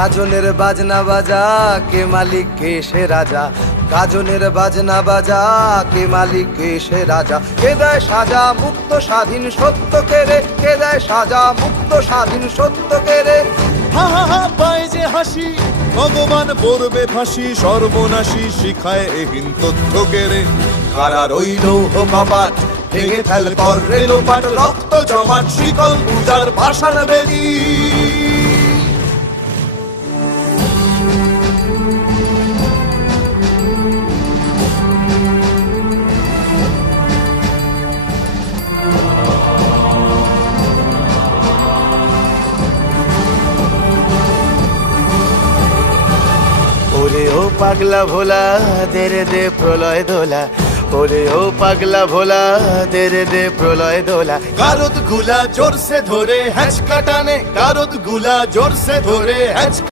গাজনের বাজনা বাজা, কে মালিক কে সে রাজা। গাজনের বাজনা বাজা, কে মালিক কে সে রাজা। কে দেয় সাজা মুক্ত স্বাধীন সত্য কেড়ে, কে দেয় সাজা মুক্ত স্বাধীন সত্য কেড়ে। হা হা হা পায় যে হাসি, ভগবান পড়বে ফাঁসি, সর্বনাশী শিখায় এহীন তথ্য কেড়ে। কারা রইল কপাট, ভেঙে ফেল কর রেলোপাট, রক্ত জমাট শিকল পূজার ভাষার বেদি। ওরে ও পাগলা ভোলা, দে রে দে প্রলয় দোলা। ওরে ও পাগলা ভোলা, দে রে দে প্রলয় দোলা। গারদ গুলা জোর সে ধরে হ্যাচ কাটানে, গারদ গুলা জোর সে ধরে হ্যাচ